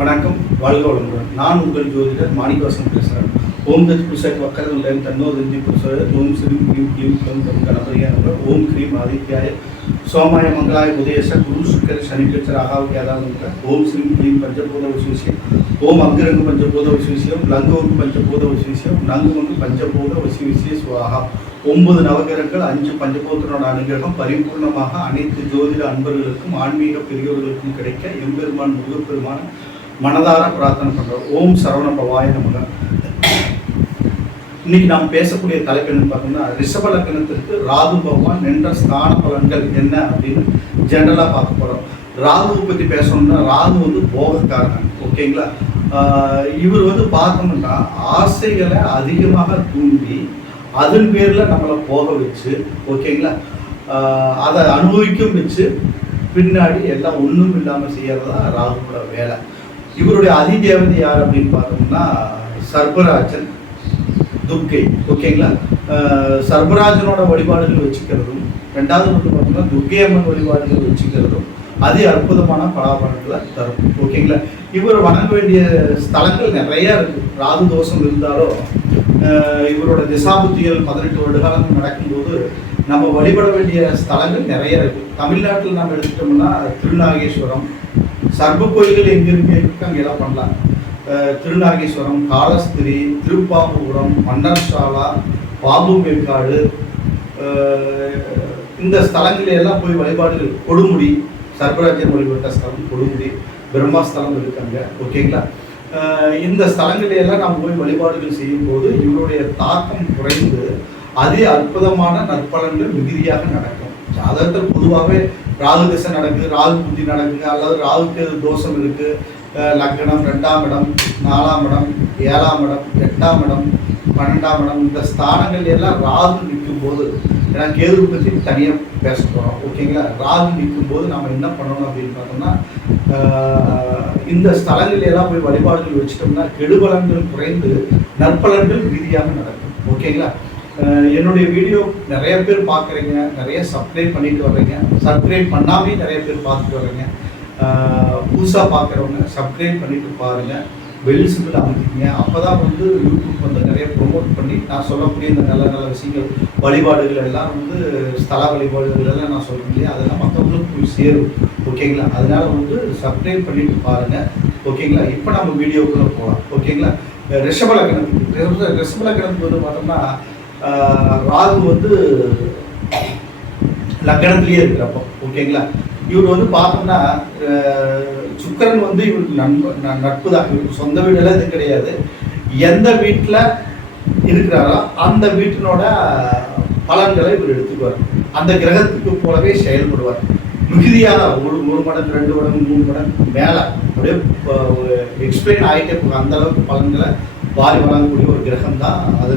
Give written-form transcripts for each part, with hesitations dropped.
வணக்கம், வாழ்க வளமுடன். நான் உங்கள் ஜோதிடர் மாணிக்கவாசன் பேசுகிறேன். ஓம் தத் புருஷாய் வக்கரதுண்டம் தன்னோ தந்தி புருஷாய ஓம் ஸ்ரீ க்ளீம் க்ளீம் கம் கம் கணபதியாய நமः. ஓம் க்ரீம் ஆதித்யாய சோமாய மங்களாய புதேச குரு சுக்கர சனிப்பெச்ச ராகாவுக்கியாதாங்க. ஓம் ஸ்ரீ க்ளீம் பஞ்சபூத வசிவிஷ்யம். ஓம் அங்கிரங்கு பஞ்சபூத வசிவிஷ்யம். லங்குவங்கு பஞ்சபூத வசிவிஷ்யம். நங்குவங்கு பஞ்சபூத வசிவிஷ்ய சுவாகா. 9 நவகிரகங்கள் 5 பஞ்சபூதனோட அனுகிரகம் பரிபூர்ணமாக அனைத்து ஜோதிட அன்பர்களுக்கும் ஆன்மீக பெரியவர்களுக்கும் கிடைக்க எம்பெருமான் முருகப்பெருமான மனதார பிரார்த்தனை பண்றோம். ஓம் சரவண பவாய நமக. இன்னைக்கு நாம் பேசக்கூடிய தலைப்பு என்னன்னு பார்த்தோம்னா, ரிஷப லக்னத்திற்கு ராகு பகவான் நின்ற ஸ்தான பலன்கள் என்ன அப்படின்னு ஜெனரலா பார்க்க போறோம். ராகுவை பத்தி பேசணும்னா, ராகு வந்து போகக்காரன். ஓகேங்களா? இவர் பார்த்தோம்னா ஆசைகளை அதிகமாக தூண்டி அதன் பேர்ல நம்மளை போக வச்சு, ஓகேங்களா, அதை அனுபவிக்கும் வச்சு பின்னாடி எல்லாம் ஒன்றும் இல்லாமல் செய்யறதா ராகுவோட வேலை. இவருடைய அதிதேவதை யார் அப்படின்னு பார்த்தோம்னா சர்பராஜன், துர்க்கை. ஓகேங்களா? சர்பராஜனோட வழிபாடுகள் வச்சுக்கிறதும், ரெண்டாவது பார்த்தோம்னா துர்க்கை அம்மன் வழிபாடுகள் வச்சுக்கிறதும் அதி அற்புதமான பலாபலன்களை தரும். ஓகேங்களா? இவர் வணங்க வேண்டிய ஸ்தலங்கள் நிறைய இருக்கு. ராகு தோஷம் இருந்தாலும் இவரோட திசாபுத்திகள் 18 வருடகாலம் நடக்கும்போது நம்ம வழிபட வேண்டிய ஸ்தலங்கள் நிறைய இருக்கு. தமிழ்நாட்டில் நம்ம எடுத்துட்டோம்னா திருநாகேஸ்வரம், சர்வ கோயில்கள் எங்க இருக்கு அங்கெல்லாம் பண்ணலாம். திருநாகேஸ்வரம், காலஸ்திரி, திருப்பாம்புரம், மன்னர்சாலா, பாம்புமேற்காடு, இந்த ஸ்தலங்கள எல்லாம் போய் வழிபாடுகள். கொடுமுடி, சர்பராஜன் வழிபட்ட ஸ்தலம் கொடுமுடி, பிரம்மாஸ்தலம் இருக்காங்க. ஓகேங்களா? இந்த ஸ்தலங்களையெல்லாம் நாம் போய் வழிபாடுகள் செய்யும் போது இவருடைய தாக்கம் குறைந்து அதே அற்புதமான நற்பலன்கள் மிகுதியாக நடக்கும். ஜாதகத்தில் பொதுவாகவே ராகு திசை நடக்குது, ராகு புத்தி நடக்குது, அல்லது ராகுக்கு தோஷம் இருக்கு, லக்னம் 2ஆம் இடம், 4ஆம் இடம், 7ஆம் இடம், 8ஆம் இடம், 12ஆம் இடம், இந்த ஸ்தானங்கள் எல்லாம் ராகு நிற்கும் போது, ஏன்னா கேது பற்றி தனியாக பேச போகிறோம். ஓகேங்களா? ராகு நிற்கும் போது நம்ம என்ன பண்ணணும் அப்படின்னு பார்த்தோம்னா, இந்த ஸ்தலங்கள் எல்லாம் போய் வழிபாடுகள் வச்சுட்டோம்னா கெடுபலன்கள் குறைந்து நற்பலன்கள் ரீதியாக நடக்கும். ஓகேங்களா? என்னுடைய வீடியோ நிறைய பேர் பார்க்குறீங்க, நிறைய சப்ஸ்கிரைப் பண்ணிட்டு வர்றீங்க, சப்ஸ்கிரைப் பண்ணாமே நிறைய பேர் பார்த்துட்டு வர்றீங்க. புதுசாக பார்க்குறவங்க சப்ஸ்கிரைப் பண்ணிட்டு பாருங்கள், பெல் சிம்பிள் அமைக்கிங்க. அப்போ தான் யூடியூப் நிறைய ப்ரொமோட் பண்ணி நான் சொல்லக்கூடிய இந்த நல்ல நல்ல விஷயங்கள், வழிபாடுகள் எல்லாம் ஸ்தல வழிபாடுகள் எல்லாம் நான் சொல்கிறேன் இல்லையா, அதெல்லாம் மற்றவங்களுக்கு போய் சேரும். ஓகேங்களா? அதனால சப்ஸ்கிரைப் பண்ணிட்டு பாருங்கள். ஓகேங்களா? இப்போ நம்ம வீடியோக்குள்ளே போகலாம். ஓகேங்களா? ரிஷப லக்னத்துக்கு பார்த்தோம்னா ராகு லக்னத்திலேயே இருக்கிறப்போ, ஓகேங்களா, இவர் பார்த்தோம்னா சுக்கரன் இவருக்கு நட்பு தான். இவருக்கு சொந்த வீடெல்லாம் இது கிடையாது. எந்த வீட்டில் இருக்கிறாரோ அந்த வீட்டினோட பலன்களை இவர் எடுத்துக்குவார். அந்த கிரகத்துக்கு போலவே செயல்படுவார். மிகுதியாக ஒரு மடங்கு, 2 மடங்கு, 3 மடங்கு மேலே அப்படியே எக்ஸ்பிளைன் ஆகிட்டே போகும். அந்த அளவுக்கு பலன்களை வாரி வழங்கக்கூடிய ஒரு கிரகம் தான் அது.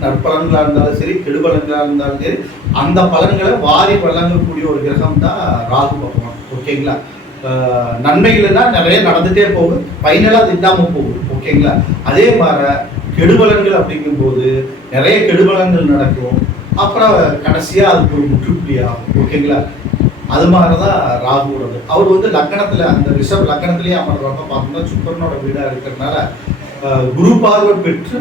நற்பலன்களாக இருந்தாலும் சரி, கெடுபலன்களாக இருந்தாலும் சரி, அந்த பலன்களை வாரி வழங்கக்கூடிய ஒரு கிரகம் தான் ராகு பகவான். ஓகேங்களா? நன்மைகள்னா நிறைய நடந்துகிட்டே போகும், ஃபைனலாக அது இல்லாமல் போகும். ஓகேங்களா? அதே மாதிரி கெடுபலன்கள் அப்படிங்கும்போது நிறைய கெடுபலன்கள் நடக்கும், அப்புறம் கடைசியாக அதுக்கு ஒரு முற்றுப்புள்ளி ஆகும். ஓகேங்களா? அது மாதிரி தான் ராகுவோடது. அவர் லக்னத்தில், அந்த ரிஷப லக்னத்திலேயே அமர்றப்ப பார்த்தோம்னா சுக்கரனோட வீடாக இருக்கிறதுனால குரு பார்வை பெற்று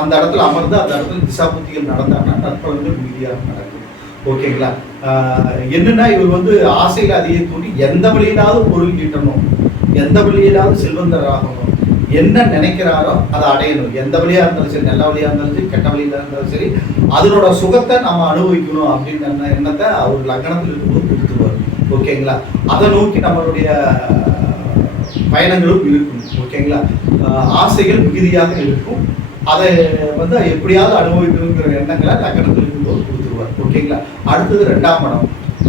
அந்த இடத்துல அமர்ந்து அந்த இடத்துல திசாபுத்திகள் நடந்தாங்கன்னா நற்பலன்கள் மீதியாக நடக்கும். ஓகேங்களா? என்னன்னா இவர் ஆசையில் அதிக தூண்டி எந்த வழியிலாவது பொருள் ஈட்டணும், எந்த வழியிலாவது செல்வந்தர் ஆகணும், என்ன நினைக்கிறாரோ அதை அடையணும். எந்த வழியா இருந்தாலும் சரி, நல்ல வழியா இருந்தாலும் சரி, கெட்ட வழியில இருந்தாலும் சரி, அதனோட சுகத்தை நம்ம அனுபவிக்கணும் அப்படின்ற எண்ணத்தை அவர் லக்னத்தில் இருக்கும்போது கொடுத்துருவார். ஓகேங்களா? அதை நோக்கி நம்மளுடைய பயணங்களும் இருக்கும். ஓகேங்களா? ஆசைகள் மிகுதியாக இருக்கும். அதை எப்படியாவது அனுபவிக்கணுங்கிற எண்ணங்களை லக்னத்தில் இருக்கும்போது கொடுத்துருவார். ஓகேங்களா? அடுத்தது 2ஆம் இடம்,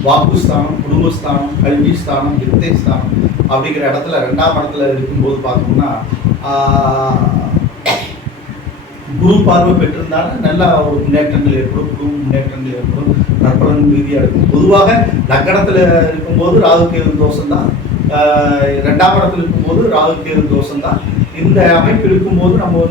வாக்குஸ்தானம், குடும்பஸ்தானம், கல்வி ஸ்தானம், வித்தை ஸ்தானம் அப்படிங்கிற இடத்துல 2ஆம் இடத்துல இருக்கும்போது பார்த்தோம்னா குரு பார்வை பெற்றிருந்தாலும் நல்ல ஒரு முன்னேற்றங்கள் ஏற்படும், குரு முன்னேற்றங்கள் ஏற்படும், நற்பலன் ரீதியாக இருக்கும். பொதுவாக லக்னத்தில் இருக்கும்போது ராகு கேது தோஷம் தான், 2ஆம் இடத்துல இருக்கும்போது ராகு கேது தோஷம் தான். இந்த அமைப்பு இருக்கும்போது நம்ம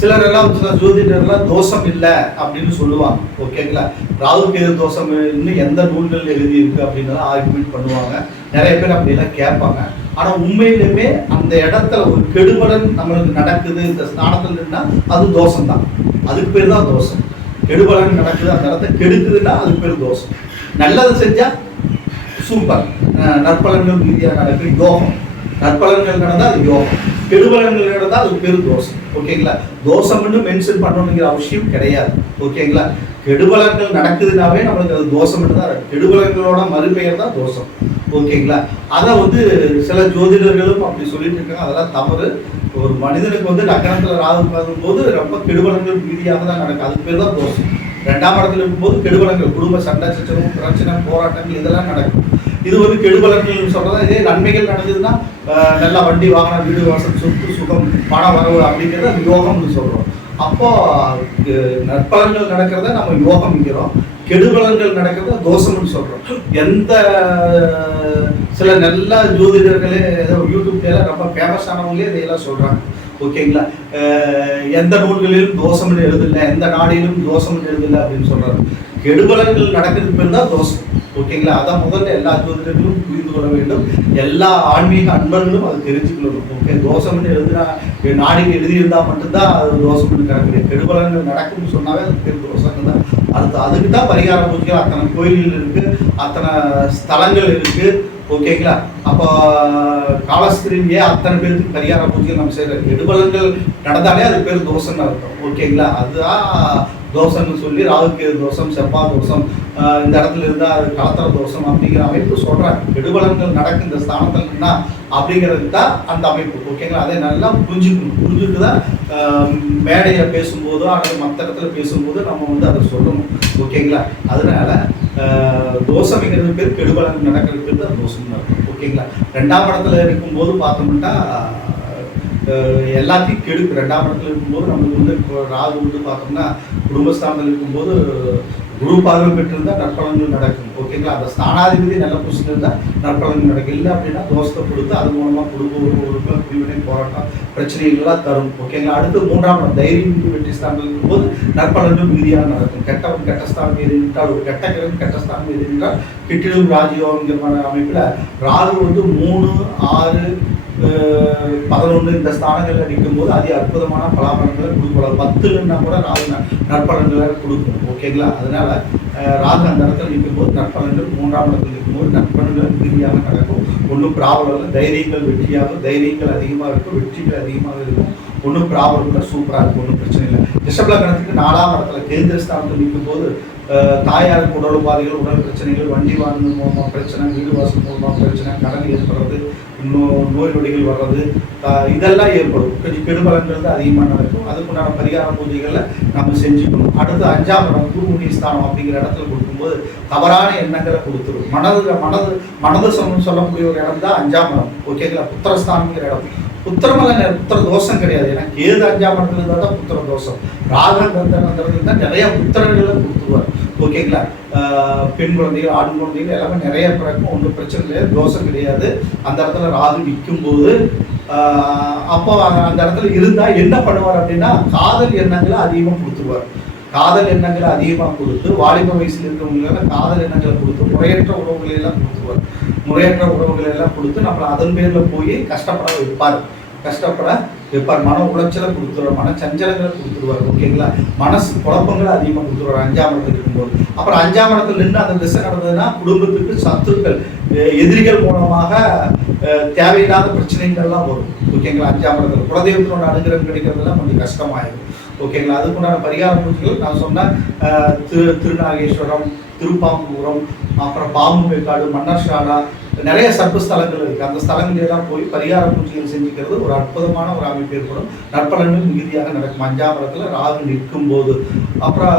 சிலரெல்லாம், சில ஜோதிடர்லாம் தோஷம் இல்லை அப்படின்னு சொல்லுவாங்க. ஓகேங்களா? ராகு கேது தோஷம் இன்னும் எந்த நூல்கள் எழுதி இருக்கு அப்படின்னு ஆர்குமெண்ட் பண்ணுவாங்க. நிறைய பேர் அப்படிலாம் கேட்பாங்க. ஆனா உண்மையிலுமே அந்த இடத்துல ஒரு கெடுபலன் நம்மளுக்கு நடக்குது இந்த ஸ்தானத்துல இருந்தா அது தோஷம் தான். அதுக்கு பேர் தான் தோஷம். கெடுபலன் நடக்குது அந்த இடத்த கெடுக்குதுன்னா அதுக்கு பேர் தோஷம். நல்லது செஞ்சா சூப்பர், நற்பலன்கள் ரீதியாக நடக்குது யோகம். நற்பலன்கள் நடந்தால் அது யோகம், கெடுபலன்கள் நடந்தால் அது பேர் தோஷம். ஓகேங்களா? தோஷம்னு மென்ஷன் பண்ணணுங்கிற அவசியம் கிடையாது. ஓகேங்களா? கெடுபலன்கள் நடக்குதுனாவே நம்மளுக்கு அது தோஷம் தான். கெடுபலன்களோட மறுபெயர் தான் தோஷம். ஓகேங்களா? அதை சில ஜோதிடர்களும் அப்படி சொல்லிட்டு இருக்காங்க. அதெல்லாம் தவறு. ஒரு மனிதனுக்கு லக்னத்துல ராகு பார்க்கும்போது ரொம்ப கெடுபலன்கள் ரீதியாக தான் நடக்கும். அதுக்கு பேர் தான் தோஷம். 2ஆம் இடத்துல இருக்கும்போது கெடுபலன்கள், குடும்ப சண்டை சச்சரவு, பிரச்சனை, போராட்டங்கள் இதெல்லாம் நடக்கும். இது கெடுபலன்கள் சொல்றதா. இதே நன்மைகள் நடந்ததுன்னா நல்லா வண்டி வாகனம், வீடு வாசல், சொத்து சுகம், பண வரவு அப்படிங்கிறத அது யோகம்னு சொல்றோம். அப்போ நற்பலன்கள் நடக்கிறத நம்ம யோகம்ங்கிறோம், கெடுபலன்கள் நடக்கிறத தோஷம்னு சொல்றோம். எந்த சில நல்ல ஜோதிடர்களே ஏதோ யூடியூப்ல ரொம்ப ஃபேமஸானவங்களே இதையெல்லாம் சொல்றாங்க. ஓகேங்களா? எந்த நூல்களிலும் தோஷம்னு எழுதல, எந்த நாடிலும் தோஷம்னு எழுதல அப்படின்னு சொல்றாங்க. கெடுபலன்கள் நடக்கிறதுக்கு பேர் தான் தோஷம். ஓகேங்களா? அதான் முதல்ல எல்லா ஜோதிடர்களும் புரிந்து கொள்ள வேண்டும். எல்லா ஆன்மீக அன்பர்களும் அதை தெரிஞ்சுக்கணும். ஓகே, தோஷம்னு எழுதுனா நாடிகள் எழுதியிருந்தா மட்டும்தான் அது தோஷம்னு கிடக்குது. கெடுபலன்கள் நடக்கும்னு சொன்னாவே அது பேர் தோஷம் தான். அதுக்கு தான் பரிகார பூஜைகள் அத்தனை கோயில்கள் இருக்கு, அத்தனை ஸ்தலங்கள் இருக்கு. ஓகேங்களா? அப்போ காலஸ்திரியே அத்தனை பேருக்கு பரிகார பூஜைகள் நம்ம செய்யறோம். கெடுபலன்கள் நடந்தாலே அது பேர் தோஷம்னு அர்த்தம். ஓகேங்களா? அதுதான் தோஷம்னு சொல்லி ராகுக்கு தோஷம், செவ்வாய் தோஷம், இந்த இடத்துல இருந்தால் அது கலத்தர தோஷம் அப்படிங்கிற அமைப்பு சொல்றாங்க. கெடுபலன்கள் நடக்கும் இந்த ஸ்தானத்தில் இருந்தா அப்படிங்கிறது தான் அந்த அமைப்பு. ஓகேங்களா? அதை நல்லா புரிஞ்சுக்கணும். புரிஞ்சுட்டு தான் மேடையில் பேசும்போதோ அல்லது மற்ற இடத்துல பேசும்போது நம்ம அதை சொல்லணும். ஓகேங்களா? அதனால தோஷம்ங்கிறது பேர், கெடுபலன் நடக்கிறது பேர் தான் தோஷம்னு இருக்கும். ஓகேங்களா? 2ஆம் இடத்துல இருக்கும்போது பார்த்தோம்னா எல்லாத்தையும் கெடுக்கு. 2ஆம் இடத்துல இருக்கும்போது நம்மளுக்கு ராகு பார்த்தோம்னா குடும்பஸ்தானத்தில் இருக்கும்போது குரு பார்வை பெற்றிருந்தா நற்பலன்கள் நடக்கும். ஓகேங்களா? அந்த ஸ்தானாதிபதி நல்ல பொசிஷன் இருந்தால் நற்பலன்கள் நடக்கும். இல்லை அப்படின்னா தோஷத்தை கொடுத்து அது மூலமா குடும்ப உறுப்புகள், பிரிவினை, போராட்டம், பிரச்சனைகள்லாம் தரும். ஓகேங்களா? அடுத்து 3ஆம் இடம் தைரியம் வெற்றி ஸ்தானத்தில் இருக்கும்போது நற்பலன்கள் மீதியாக நடக்கும். கெட்டவன் கெட்ட ஸ்தானம் எது நின்றால், ஒரு கெட்ட கிழமை கெட்ட ஸ்தானம் எது நின்றால் கிட்டிலும் ராஜயோகங்கிற அமைப்பில் ராகு 3, 6, 11 இந்த ஸ்தானங்களில் நிற்கும் போது அதி அற்புதமான பலாபலன்களை கொடுக்கலாம். 10ன்னா கூட ராகு நற்பலன்களை கொடுக்கும். ஓகேங்களா? அதனால ராகு அந்த இடத்துல நிற்கும் போது நற்பலன்கள், 3ஆம் இடத்துல நிற்கும் போது நற்பலன்கள் ரீதியாக நடக்கும். ஒன்றும் ப்ராப்ளம் இல்லை. தைரியங்கள் வெற்றியாகும், தைரியங்கள் அதிகமாக இருக்கும், வெற்றிகள் அதிகமாக இருக்கும். ஒன்றும் ப்ராப்ளம் இல்லை, சூப்பராக இருக்கும், ஒன்றும் பிரச்சனை இல்லை. ரிஷப லக்னத்துக்கு 4ஆம் இடத்துல கேந்திர ஸ்தானத்தில் நிற்கும் போது தாயாருக்கு உடல் உபாதைகள், உடல் பிரச்சனைகள், வண்டி வாகனம் மூலமாக பிரச்சனை, வீடு வாசல் மூலமாக பிரச்சனை, கடன் ஏற்படுறது, நோய் நொடிகள் வர்றது, இதெல்லாம் ஏற்படும். கொஞ்சம் கெடுபலன்கள் தான் அதிகமாக நடக்கும். அதுக்குண்டான பரிகார பூஜைகளை நம்ம செஞ்சுக்கணும். அடுத்து 5ஆம் இடம் குரு ஸ்தானம் அப்படிங்கிற இடத்துல கொடுக்கும்போது தவறான எண்ணங்களை கொடுத்துரும். மனது சொல்லக்கூடிய ஒரு இடம் தான் 5ஆம் இடம். ஓகேங்களா? புத்திரஸ்தானங்கிற இடம். புத்திரமெல்லாம் புத்திர தோஷம் கிடையாது. ஏன்னா கேது 5ஆம் இடத்துல இருந்தால் தான் புத்திர தோஷம். ராகன் தான் நிறைய புத்திரங்களை கொடுத்துருவார். ஓகேங்களா? பெண் குழந்தைகள், ஆண் குழந்தைகள் எல்லாமே நிறைய பிறக்கும். ஒன்றும் பிரச்சனை கிடையாது, தோஷம் கிடையாது. அந்த இடத்துல ராகு நிற்கும் போது அப்போ அந்த இடத்துல இருந்தால் என்ன பண்ணுவார் அப்படின்னா காதல் எண்ணங்களை அதிகமாக கொடுத்துருவார். காதல் எண்ணங்களை அதிகமாக கொடுத்து வாலிப வயசில் இருக்கிறவங்கள காதல் எண்ணங்களை கொடுத்து முறையற்ற உறவுகளை எல்லாம் கொடுத்துருவார். முறையற்ற உறவுகளை எல்லாம் கொடுத்து நம்மளை அதன் பேரில் போய் கஷ்டப்பட வைப்பார். மன உளைச்சலை கொடுத்துருவார், மன சஞ்சலங்களை கொடுத்துருவார். ஓகேங்களா? மனசு குழப்பங்களை அதிகமாக கொடுத்துருவார் 5ஆம் இடத்துல இருக்கும்போது. அப்புறம் 5ஆம் இடத்துல நின்று அந்த திசை நடந்ததுன்னா குடும்பத்துக்கு சத்துருக்கள், எதிரிகள் மூலமாக தேவையில்லாத பிரச்சனைகள்லாம் வரும். ஓகேங்களா? 5ஆம் இடத்துல குலதெய்வத்தினோட அனுகிரகம் கிடைக்கிறதுலாம் கொஞ்சம் கஷ்டமாயிடும். ஓகேங்களா? அதுக்குண்டான பரிகார பூஜைகள் நான் சொன்னேன். திருநாகேஸ்வரம், திருப்பாம்பூரம், அப்புறம் பாம்புமேக்காடு, மன்னர்ஷாலா, நிறைய சர்ப்ப ஸ்தலங்கள் இருக்குது. அந்த ஸ்தலங்களெல்லாம் போய் பரிகார பூஜைகள் செஞ்சுக்கிறது ஒரு அற்புதமான ஒரு அமைப்பு ஏற்படும். நற்பலன்கள் மிகுதியாக நடக்கும் 5ஆம் இடத்துல ராகு நிற்கும் போது. அப்புறம்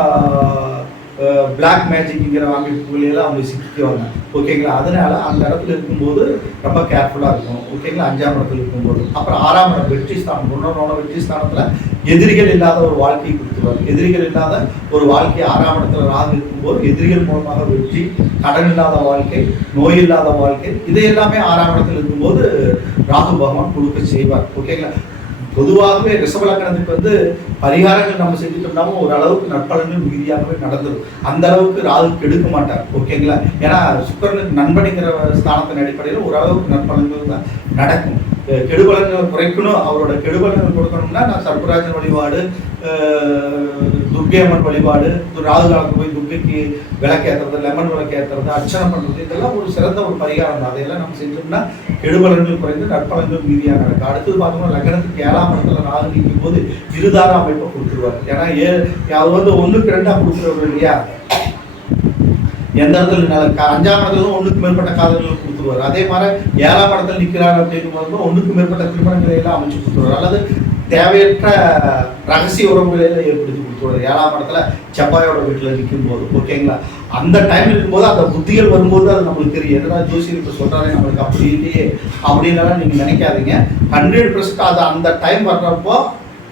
பிளாக் மேஜிக்ங்கிற அமைப்புகளெல்லாம் அவங்க சிக்கிக்குவாங்க. ஓகேங்களா? அதனால அந்த இடத்துல இருக்கும்போது ரொம்ப கேர்ஃபுல்லாக இருக்கும். ஓகேங்களா? 5ஆம் இடத்துல இருக்கும்போது. அப்புறம் 6ஆம் இடம் வெற்றி ஸ்தானம். ஒன்னொன்னோட வெற்றி ஸ்தானத்தில் எதிரிகள் இல்லாத ஒரு வாழ்க்கையை கொடுத்துருவாங்க. எதிரிகள் இல்லாத ஒரு வாழ்க்கை 6ஆம் இடத்துல ராகு இருக்கும்போது எதிரிகள் மூலமாக வெற்றி, கடன் இல்லாத வாழ்க்கை, நோய் இல்லாத வாழ்க்கை, இதை எல்லாமே 6ஆம் இடத்துல இருக்கும்போது ராகு பகவான் கொடுக்க செய்வார். ஓகேங்களா? பொதுவாகவே ரிஷப லக்னத்துக்கு பரிகாரங்கள் நம்ம செஞ்சுட்டோம்னாலும் ஓரளவுக்கு நற்பலன்கள் மிகுதியாகவே நடந்துடும். அந்த அளவுக்கு ராகு கெடுக்க மாட்டார். ஓகேங்களா? ஏன்னா சுக்கிரனுக்கு நண்பனிங்கிற ஸ்தானத்தின் அடிப்படையில் ஓரளவுக்கு நற்பலன்கள் தான் நடக்கும். கெடுபலன்களை குறைக்கணும், அவரோட கெடுபலன்கள் கொடுக்கணும்னா நான் சர்ப்பராஜன் வழிபாடு, துர்க்கை அம்மன் வழிபாடு, ராகு காலத்துக்கு போய் துர்க்கைக்கு விளக்கேற்றுறது, லெமன் விளக்கேற்றுறது, அர்ச்சனை பண்ணுறது, இதெல்லாம் ஒரு சிறந்த ஒரு பரிகாரம் தான். அதையெல்லாம் நம்ம செஞ்சோம்னா கெடுபலன்கள் குறைந்து நற்பலன்கள் மீதியாக நடக்கும். அடுத்தது பார்த்தோம்னா லக்னத்துக்கு 7ஆம் இடத்துல ராகு நிற்கும் போது இருதார அமைப்பை கொடுத்துருவார். ஏன்னா அவர் வந்து 1க்கு 2 கொடுக்குறவர் இல்லையா, எந்த இடத்துல 5ஆம் இடத்துல 1க்கு மேற்பட்ட காதல்கள் கொடுத்துருவார். அதே மாதிரி 7ஆம் இடத்துல நிற்கிறார் அப்படின்னு போது 1க்கு மேற்பட்ட திருமணங்களை எல்லாம் அமைச்சு கொடுத்துருவார். அல்லது தேவையற்ற ரகசிய உறவுகளை எல்லாம் ஏற்படுத்தி கொடுத்துருவார் 7ஆம் இடத்துல செவ்வாயோட வீட்டில் நிற்கும் போது. ஓகேங்களா, அந்த டைம் இருக்கும்போது அந்த புத்திகள் வரும்போது அது நம்மளுக்கு தெரியும். என்னடா ஜோசியர் இப்போ சொல்கிறாரே நம்மளுக்கு அப்படி இல்லையே அப்படின்னாலும் நீங்கள் நினைக்காதீங்க. 100% அது அந்த டைம் வர்றப்போ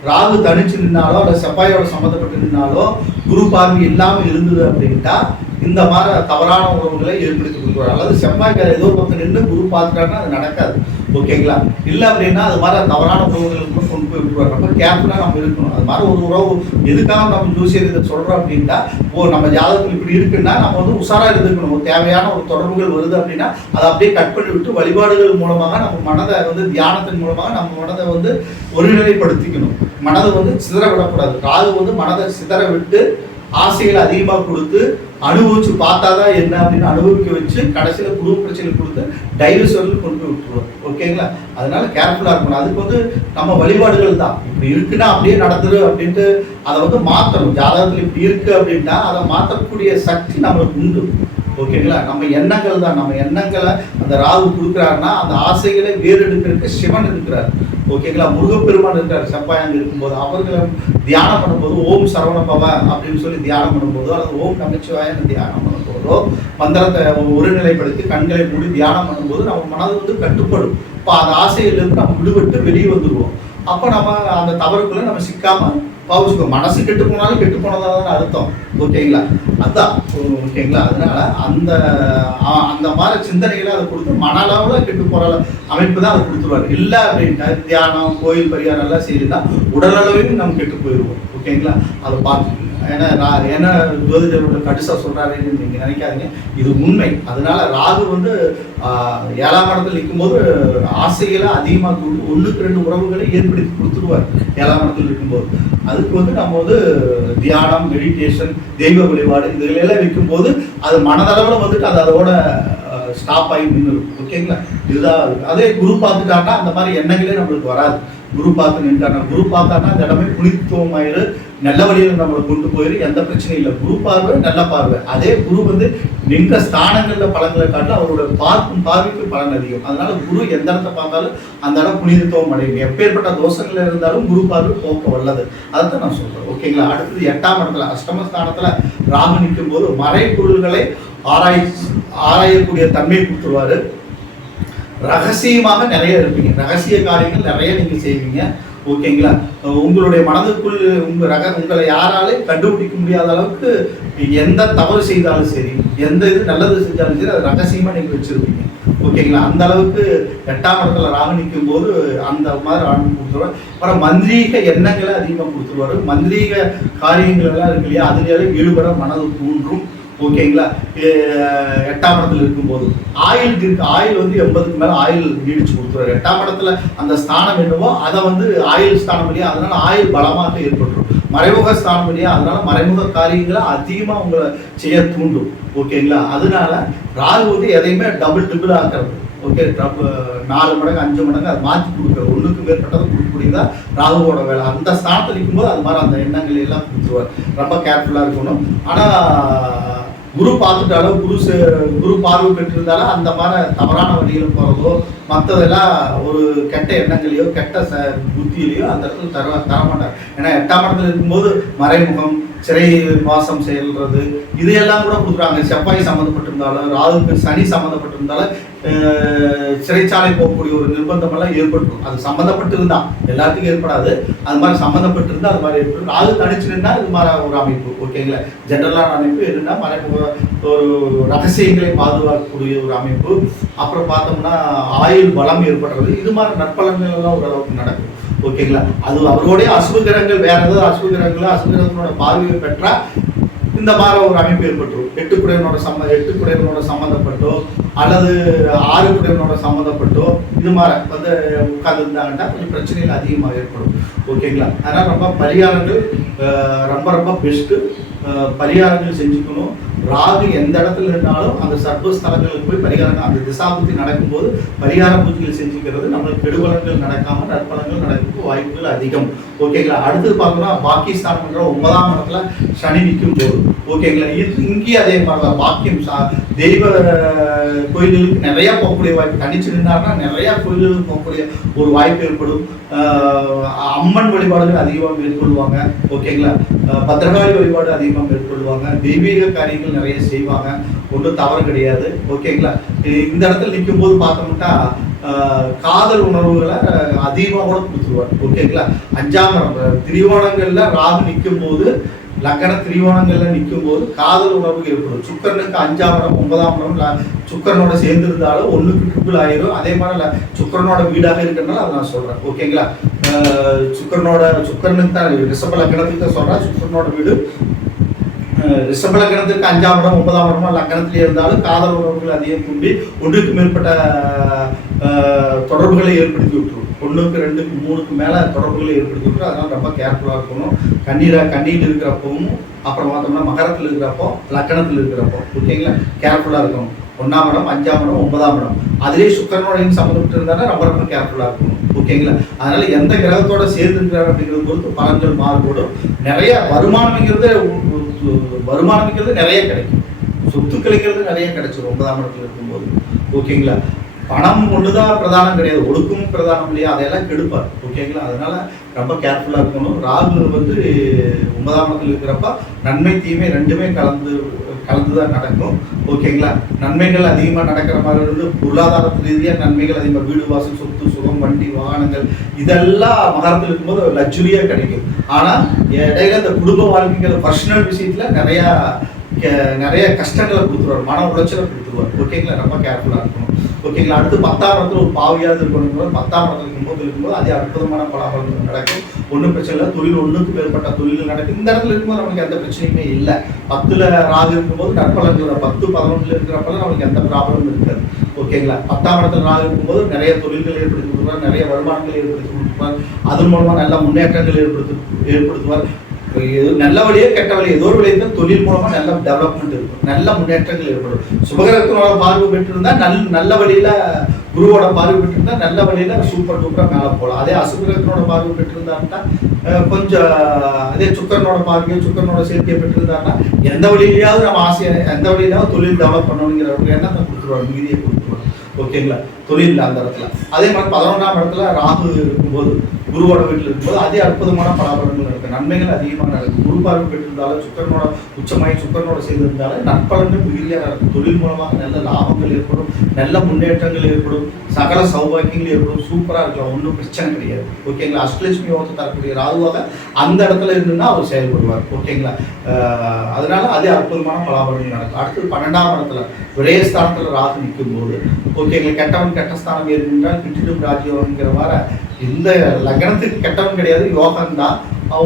ராகு தனிச்சு நின்னாலோ அல்ல செவ்வாயோட சம்மந்தப்பட்டு நின்னாலோ குரு பார்வை இல்லாமல் இருந்தது அப்படின்ட்டா இந்த மாதிரி தவறான உறவுகளை ஏற்படுத்தி கொடுக்குறாரு. அல்லது செவ்வாய்க்கு ஏதோ பக்கம் நின்று குரு பார்த்துட்டாருன்னா அது நடக்காது. ஓகேங்களா, இல்லை அப்படின்னா அது மாதிரி தவறான உறவுகளுக்கு கொண்டு போய் விட்டுருவாரு. ரொம்ப கேர்ஃபுல்லாக நம்ம இருக்கணும். அது மாதிரி ஒரு உறவு எதுக்காக நம்ம ஜோசியர் இதை சொல்கிறோம் அப்படின்ட்டா, நம்ம ஜாதகத்தில் இப்படி இருக்குன்னா நம்ம வந்து உஷாராக இருந்துக்கணும். தேவையான ஒரு தொடர்புகள் வருது அப்படின்னா அதை அப்படியே கட் பண்ணி விட்டு வழிபாடுகள் மூலமாக நம்ம மனதை வந்து தியானத்தின் மூலமாக நம்ம மனதை வந்து ஒருநிலைப்படுத்திக்கணும். மனதை வந்து சிதற விடக்கூடாது. ராகு வந்து மனதை சிதற விட்டு ஆசைகளை அதிகமாக கொடுத்து அனுபவிச்சு பார்த்தாதான் என்ன அப்படின்னு அனுபவிக்க வச்சு கடைசியில் குடும்ப பிரச்சனை கொடுத்து டைவர்ஸ் வரலும் கொண்டு போய் விட்டுருவோம். ஓகேங்களா, அதனால கேர்ஃபுல்லாக இருக்கணும். அதுக்கு வந்து நம்ம வழிபாடுகள் தான். இப்படி இருக்குன்னா அப்படியே நடந்துரு அப்படின்ட்டு அதை வந்து மாற்றணும். ஜாதகத்தில் இப்படி இருக்கு அப்படின்ட்டா அதை மாற்றக்கூடிய சக்தி நம்மளுக்கு உண்டு. ஓகேங்களா, நம்ம எண்ணங்கள் தான். நம்ம எண்ணங்களை அந்த ராகு கொடுக்குறாருன்னா அந்த ஆசைகளை வேறு எடுக்கிறதுக்கு சிவன் இருக்கிறார். ஓகேங்களா, முருகப்பெருமான் இருக்கார் செவ்வாய் இருக்கும்போது அவர்களை தியானம் பண்ணும்போது ஓம் சரவண பவ அப்படின்னு சொல்லி தியானம் பண்ணும்போதோ அல்லது ஓம் நமச்சிவாயன்னு தியானம் பண்ணும்போதோ மந்திரத்தை ஒருநிலைப்படுத்தி கண்களை மூடி தியானம் பண்ணும்போது நம்ம மனது வந்து கட்டுப்படும். இப்போ அந்த ஆசையிலிருந்து நம்ம விடுபட்டு வெளியே வந்துடுவோம். அப்போ நம்ம அந்த தவறுக்குள்ள நம்ம சிக்காம பாவச்சுக்கோ. மனசு கெட்டு போனாலும் கெட்டு போனதான் அர்த்தம். ஓகேங்களா, அதுதான். ஓகேங்களா, அதனால அந்த அந்த மாதிரி சிந்தனைகளை அதை கொடுத்து மன அளவில் கெட்டு போகிற அமைப்பு தான் அதை கொடுத்துருவாரு. இல்லை அப்படின்ட்டா தியானம் கோயில் பரிகாரம் எல்லாம் செய்யுதுன்னா உடலளவையும் நம்ம கெட்டு போயிடுவோம். ஓகேங்களா, அதை பார்த்துக்கோங்க. ஏன்னா ஜோதிடரோட கடுசா சொல்றாருன்னு நீங்க நினைக்காதீங்க, இது உண்மை. அதனால ராகு வந்து 7ஆம் இடத்துல நிற்கும்போது ஆசைகளை அதிகமாக 1க்கு 2 உறவுகளை ஏற்படுத்தி கொடுத்துருவார் 7ஆம் இடத்துல இருக்கும்போது. அதுக்கு வந்து நம்ம வந்து தியானம், மெடிடேஷன், தெய்வ வழிபாடு இதுகளெல்லாம் வைக்கும்போது அது மனதளவில் வந்துட்டு அது அதோட ஸ்டாப் ஆகி நின்றுடும். ஓகேங்களா, இதுதான். அதே குரு பார்த்துட்டாங்கன்னா அந்த மாதிரி எண்ணங்களே நம்மளுக்கு வராது. குரு பார்த்து நின்றானா, குரு பார்த்தானா அந்த இடமே புனித்துவம் ஆயிரு, நல்ல வழியில் நம்மளை கொண்டு போயிரு, எந்த பிரச்சனையும் இல்லை. குரு பார்வை நல்ல பார்வை. அதே குரு வந்து நின்ற ஸ்தானங்களில் பலன்களை காட்டில் அவரோட பார்வைக்கு பலன் அதிகம். அதனால குரு எந்த இடத்தை பார்த்தாலும் அந்த இடம் புனிதத்துவம் அடையும். எப்பேற்பட்ட தோஷங்கள் இருந்தாலும் குரு பார்வை போக்க வல்லது. அதைத்தான் நான் சொல்றேன். ஓகேங்களா, அடுத்தது 8ஆம் இடத்துல அஷ்டமஸ்தானத்துல ராகு நிற்கும் போது மறை பொருள்களை ஆராயக்கூடிய தன்மை கொடுத்துருவாரு. ரகசியமாக நிறைய இருப்பீங்க, ரகசிய காரியங்கள் நிறைய நீங்க செய்வீங்க. ஓகேங்களா, உங்களுடைய மனதுக்குள் உங்களை யாராலே கண்டுபிடிக்க முடியாத அளவுக்கு எந்த தவறு செய்தாலும் சரி, எந்த இது நல்லது செஞ்சாலும் சரி, அதை ரகசியமா நீங்க வச்சிருப்பீங்க. ஓகேங்களா, அந்த அளவுக்கு 8ஆம் இடத்துல ராகு நிற்கும் போது அந்த மாதிரி ஆண்டு கொடுத்துருவார். அப்புறம் மந்திரீக எண்ணங்களை அதிகமாக கொடுத்துருவாரு. மந்திரீக காரியங்கள் எல்லாம் இருக்கு இல்லையா, அதுல ஈடுபட மனது தூண்டும். ஓகேங்களா, 8ஆம் இடத்துல இருக்கும்போது ஆயில் இருக்கு. ஆயில் வந்து 80க்கு மேலே ஆயில் நீடிச்சு கொடுத்துருவாரு. 8ஆம் இடத்துல அந்த ஸ்தானம் என்னவோ அதை வந்து ஆயில் ஸ்தானம் இல்லையா, அதனால ஆயில் பலமாக ஏற்பட்டுரும். மறைமுக ஸ்தானம் இல்லையா, அதனால மறைமுக காரியங்களை அதிகமாக உங்களை செய்ய தூண்டும். ஓகேங்களா, அதனால ராகு வந்து எதையுமே டபுள் ஆக்குறது. ஓகே, 4 மடங்கு 5 மடங்கு அதை மாற்றி கொடுக்குறது, 1க்கு மேற்பட்டதை கொடுக்கக்கூடியதான் ராகுவோட வேலை. அந்த ஸ்தானத்தில் இருக்கும்போது அது மாதிரி அந்த எண்ணங்களை எல்லாம் கொடுத்துருவார். ரொம்ப கேர்ஃபுல்லாக இருக்கணும். ஆனால் குரு பார்த்துட்டாலும் குரு பார்வை பெற்றிருந்தாலும் அந்த மாதிரி தவறான வழியில் போகிறதோ மற்றதெல்லாம் ஒரு கெட்ட எண்ணங்களையோ கெட்ட புத்தியிலையோ அந்த இடத்துல தரமாட்டார். ஏன்னா 8ஆம் இடத்துல இருக்கும்போது மறைமுகம், சிறை வாசம் செய்கிறது இதையெல்லாம் கூட கொடுக்குறாங்க. செவ்வாய் சம்மந்தப்பட்டிருந்தாலும் ராகுக்கு சனி சம்மந்தப்பட்டிருந்தாலும் சிறைச்சாலை போகக்கூடிய ஒரு நிர்பந்தம் எல்லாம் ஏற்பட்டுரும். அது சம்மந்தப்பட்டிருந்தா எல்லாத்துக்கும் ஏற்படாது, அது மாதிரி சம்மந்தப்பட்டிருந்தா அது மாதிரி ஏற்படும். ராகு தனிச்சுன்னா இது மாதிரி ஒரு அமைப்பு. ஓகேங்களா, ஜென்ரலான அமைப்பு என்னன்னா மறைமுக ஒரு ரகசியங்களை பாதுகாக்கக்கூடிய ஒரு அமைப்பு. அப்புறம் பார்த்தோம்னா ஆயுள் பலம் ஏற்படுறது, இது மாதிரி நற்பலன்கள் எல்லாம் ஓரளவுக்கு நடக்கும். ஓகேங்களா, அது அவருடைய அசுபகிரகங்கள் வேற ஏதாவது அசுபகிரகங்களோ அசுபகிரகங்களோட பார்வையை பெற்றா இந்த மாதிரி ஒரு அமைப்பு ஏற்பட்டுரும். 8 குடையவனோட சம்மந்தப்பட்டோ அல்லது 6 குடையவனோட சம்மந்தப்பட்டோ இது மாதிரி வந்து உட்கார்ந்துருந்தாங்கன்னா கொஞ்சம் பிரச்சனைகள் அதிகமாக ஏற்படும். ஓகேங்களா? அதனால் ரொம்ப பரிகாரங்கள் ரொம்ப பெஸ்ட்டு. பரிகாரங்கள் செஞ்சுக்கணும். ராகு எந்த இடத்துல இருந்தாலும் அந்த சர்வ ஸ்தலங்களுக்கு போய் பரிகாரம் அந்த திசாபுத்தி நடக்கும்போது பரிகார பூஜைகள் செஞ்சுக்கிறது நம்மளுக்கு கெடுபலங்கள் நடக்காமல் நற்பலங்கள் நடக்க வாய்ப்புகள் அதிகம். ஓகேங்களா? அடுத்தது பார்த்தோம்னா பாக்கியஸ்தானம்ன்ற 9ஆம் இடத்துல சனி நிற்கும் போது ஓகேங்களா, இங்கேயும் அதே மாதிரி தான் பாக்கியம் தெய்வ கோயில்களுக்கு நிறையா போகக்கூடிய வாய்ப்பு. தனிச்சு நின்றாருன்னா நிறையா கோயில்களுக்கு போகக்கூடிய ஒரு வாய்ப்பு ஏற்படும். அம்மன் வழிபாடுகள் அதிகமாக மேற்கொள்வாங்க. ஓகேங்களா? பத்திரகாளி வழிபாடு அதிகமாக மேற்கொள்வாங்க. தெய்வீக காரியங்கள் நிறைய செய்வாங்க. ஒன்றும் தவறு கிடையாது. ஓகேங்களா? இந்த இடத்துல நிற்கும் போது பார்த்தோம்னா காதல் உணர்வுகளை அதிகமாக கூட கொடுத்துருவார். ஓகேங்களா? 5ஆம் இடம் திரிவோணங்கள்ல ராகு நிற்கும் போது லக்கண திரிவோணங்கள்ல நிற்கும் போது காதல் உணர்வு ஏற்படும். சுக்கரனுக்கு 5ஆம் இடம் 9ஆம் இடம் சுக்கரனோட சேர்ந்து இருந்தாலும் 1க்கு ட்ரிபிள் ஆயிரும். அதே மாதிரி சுக்கரனோட வீடாக இருக்கிறதுனால அதை நான் சொல்றேன். ஓகேங்களா? சுக்கரனுக்கு தான் ரிஷப லக்கணத்துக்கு தான் சொல்றேன். சுக்கரனோட வீடு ரிஷப லக்கணத்திற்கு 5ஆம் இடம் 9ஆம் இடமா லக்கணத்திலே இருந்தாலும் காதல் உறவுகள் அதிகம் தூண்டி 1க்கு மேற்பட்ட தொடர்புகளை ஏற்படுத்தி விட்டுரும். 1க்கு 2க்கு 3க்கு மேலே தொடர்புகளை ஏற்படுத்தி விட்டுரும். அதனால ரொம்ப கேர்ஃபுல்லாக இருக்கணும். கண்ணீர் இருக்கிறப்பவும் அப்புறம் பார்த்தோம்னா மகரத்தில் இருக்கிறப்போ லக்கணத்தில் இருக்கிறப்போ ஓகேங்களா கேர்ஃபுல்லாக இருக்கணும். 1ஆம் இடம் 5ஆம் இடம் 9ஆம் இடம் அதிலே சுக்கரனோடையும் சம்மந்தப்பட்டு இருந்தாலும் ரொம்ப கேர்ஃபுல்லாக இருக்கணும். ஓகேங்களா? அதனால எந்த கிரகத்தோட சேர்ந்து இருக்கிறார் அப்படிங்கிறது பொறுத்து பலன்கள் மாறுபடும். நிறைய வருமானம்ங்கிறது நிறைய கிடைக்கும். சொத்து கிடைக்கிறது நிறைய கிடைச்சிடும் 9ஆம் இடத்துல இருக்கும்போது. ஓகேங்களா? பணம் ஒண்ணுதான் பிரதானம் கிடையாது, ஒழுக்கமும் பிரதானம் இல்லையா, அதையெல்லாம் கெடுப்பார். ஓகேங்களா? அதனால ரொம்ப கேர்ஃபுல்லா இருக்கணும். ராகு வந்து 9ஆம் இடத்துல இருக்கிறப்ப நன்மை தீமை ரெண்டுமே கலந்துதான் நடக்கும். ஓகேங்களா? நன்மைகள் அதிகமா நடக்கிற மாதிரி இருந்து பொருளாதார ரீதியாக நன்மைகள் அதிகமாக வீடு வாசல் சொத்து சுகம் வண்டி வாகனங்கள் இதெல்லாம் மகரத்தில் இருக்கும்போது லக்ஸுரியா கிடைக்கும். ஆனா இடையில இந்த குடும்ப வாழ்க்கைங்கிற பர்சனல் விஷயத்துல நிறைய கஷ்டங்களை கொடுத்துருவார், மன உளைச்சலை கொடுத்துருவார். ஓகேங்களா? ரொம்ப கேர்ஃபுல்லாக இருக்கணும். ஓகேங்களா? அடுத்து 10ஆம் இடத்துல ஒரு பாவியாவது இருக்கணும். 10ஆம் இடத்துல இருக்கும்போது அதே அற்புதமான பலாபலங்கள் நடக்கும். ஒன்றும் பிரச்சனை இல்லை. தொழில் 1க்கு மேற்பட்ட தொழில் நடக்கும். இந்த இடத்துல இருக்கும்போது நமக்கு எந்த பிரச்சனையுமே இல்லை. 10ல் ராகு இருக்கும்போது நற்பலன்கள் 10, 11 இருக்கிறப்பெல்லாம் நமக்கு எந்த ப்ராப்ளமும் இருக்காது. ஓகேங்களா? 10ஆம் இடத்துல ராகு இருக்கும்போது நிறைய தொழில்கள் ஏற்படுத்தி கொடுப்பார், நிறைய வருமானங்கள் ஏற்படுத்தி கொடுப்பார். அதன் மூலமாக நல்ல முன்னேற்றங்கள் ஏற்படுத்துவார். நல்ல வழியோ கெட்ட வழியோ ஏதோ ஒரு வழியை தொழில் மூலமா நல்ல டெவலப்மெண்ட் இருக்கும், நல்ல முன்னேற்றங்கள் ஏற்படும். சுபகிரகத்தினோட பார்வை பெற்றிருந்தா நல்ல வழியில குருவோட பார்வை பெற்றிருந்தா நல்ல வழியில சூப்பர் டூப்பரா மேல போகலாம். அதே அசுபகிரகத்தினோட பார்வை பெற்றிருந்தாருன்னா கொஞ்சம் அதே சுக்கரனோட பார்வையோ சுக்கரனோட சேர்க்கையை பெற்றிருந்தாருன்னா எந்த வழியிலையாவது நம்ம ஆசையை எந்த வழியிலாவது தொழில் டெவலப் பண்ணணுங்கிற ஒரு எண்ணத்தை கொடுத்துருவார், மீதியை கொடுத்துருவார். ஓகேங்களா? தொழில் அந்த இடத்துல. அதே மாதிரி 11ஆம் இடத்துல ராகு இருக்கும்போது குருவோட வீட்டில் இருக்கும்போது அதே அற்புதமான பலாபலங்கள் நடக்கும், நன்மைகள் அதிகமாக நடக்கும். குரு பார்வை பெற்றிருந்தாலும் சுக்கரனோட உச்சமாய் சுக்கரனோட செய்திருந்தாலும் நற்பலன்கள் மிகுதியாக நடக்கும். தொழில் மூலமாக நல்ல லாபங்கள் ஏற்படும், நல்ல முன்னேற்றங்கள் ஏற்படும், சகல சௌபாக்கியங்கள் ஏற்படும். சூப்பராக இருக்கலாம், ஒன்றும் பிரச்சனை கிடையாது. ஓகேங்களா? அஷ்டலட்சுமி யோகத்தை தரக்கூடிய ராகுவாக அந்த இடத்துல இருந்துன்னா அவர் செயல்படுவார். ஓகேங்களா? அதனால அதே அற்புதமான பலாபலங்கள் நடக்கும். அடுத்தது 12ஆம் இடத்துல விரயஸ்தானத்தில் ராகு நிற்கும் போது ஓகேங்களா கெட்டவன் கெட்ட ஸ்தானம் ஏற்பட்டால் கிட்டிடும் ராஜ்யோகங்கிற மாதிரி இந்த லக்னத்துக்கு கெட்டவன் கிடையாது, யோகம் தான்.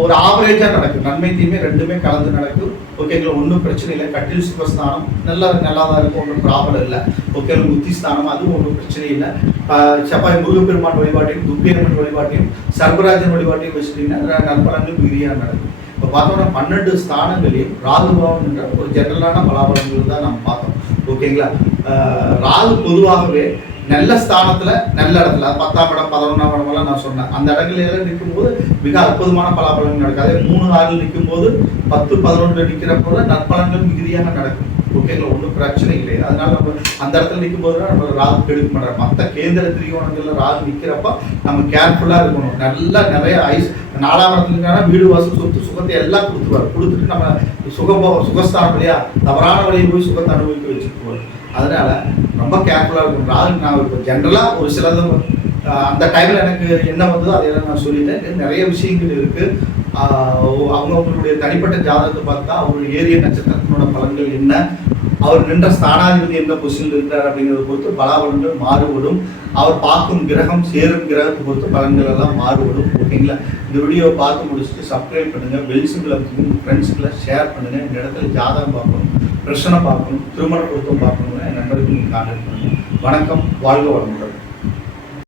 ஒரு ஆவரேஜா நடக்கும், நன்மை தீமை ரெண்டுமே கலந்து நடக்கும். ஓகேங்களா? ஒன்றும் பிரச்சனை இல்லை. கட்டில் சுகஸ்தானம் நல்லா தான் இருக்கும், ஒன்றும் ப்ராப்ளம் இல்லை. ஓகேங்களா? புத்தி ஸ்தானம் அதுவும் ஒன்றும் பிரச்சனை இல்லை. செவ்வாய் முருகப்பெருமான் வழிபாட்டையும் துர்க்கையம்மன் வழிபாட்டையும் சர்வராஜன் வழிபாட்டையும் வச்சுட்டீங்கன்னா நற்பலன்கள் மிகுதியாக நடக்கும். இப்போ பார்த்தோம்னா 12 ஸ்தானங்களையும் ராகுபவன் என்ற ஒரு ஜெனரலான பலாபலங்கள் தான் நம்ம பார்த்தோம். ஓகேங்களா? ராகு பொதுவாகவே நல்ல ஸ்தானத்துல நல்ல இடத்துல 10ஆம் இடம் 11ஆம் இடமெல்லாம் நான் சொன்னேன் அந்த இடங்கள்ல நிற்கும் போது மிக அற்புதமான பலாபலங்கள் நடக்கும். அதே 3, 6 நிற்கும் போது 10, 11 நிற்கிறப்போ நற்பலன்கள் மிகுதியாக நடக்கும். ஓகேங்களா? ஒன்றும் பிரச்சனை கிடையாது. அதனால நம்ம அந்த இடத்துல நிற்கும் போது நம்ம ராகு கெடுக்க மாட்டோம். மற்ற கேந்திர திரிகோணங்கள்ல ராகு நிற்கிறப்ப நம்ம கேர்ஃபுல்லா இருக்கணும். நல்லா நிறைய 4ஆம் இடத்துல வீடு வாசல் சொத்து சுகத்தை எல்லாம் கொடுத்துட்டு நம்ம சுகஸ்தானம் வழியா தவறான வழியை போய் சுகத்தை அனுபவிக்க வச்சுக்குவோம். அதனால ரொம்ப கேர்ஃபுல்லாக இருக்கும். ராகு நான் இப்போ ஜென்ரலாக ஒரு சிலது அந்த டைமில் எனக்கு என்ன வந்ததோ அதையெல்லாம் நான் சொல்லிட்டேன். நிறைய விஷயங்கள் இருக்குது. அவங்களுடைய தனிப்பட்ட ஜாதகத்தை பார்த்தா அவங்களுடைய ஏரிய நட்சத்திரத்தினோட பலன்கள் என்ன, அவர் நின்ற ஸ்தானாதிபதி எந்த பொசிஷனில் இருக்கிறார் அப்படிங்கிறத பொறுத்து பலாபலன்கள் மாறுபடும். அவர் பார்க்கும் கிரகம் சேரும் கிரகத்தை பொறுத்து பலன்கள் எல்லாம் மாறுபடும். ஓகேங்களா? இந்த வீடியோவை பார்த்து முடிச்சுட்டு சப்ஸ்கிரைப் பண்ணுங்கள், பெல் சிம்பிள் அமைச்சுங்க, ஃப்ரெண்ட்ஸுக்குள்ள ஷேர் பண்ணுங்கள். இந்த இடத்துல ஜாதகம் பார்க்கணும், பிரச்சனை பார்க்கணும், திருமண பொருத்தம் பார்க்கணும்னா என் நம்பருக்கு நீங்கள் கான்டாக்ட் பண்ணுங்கள். வணக்கம், வாழ்க வளமுடன்.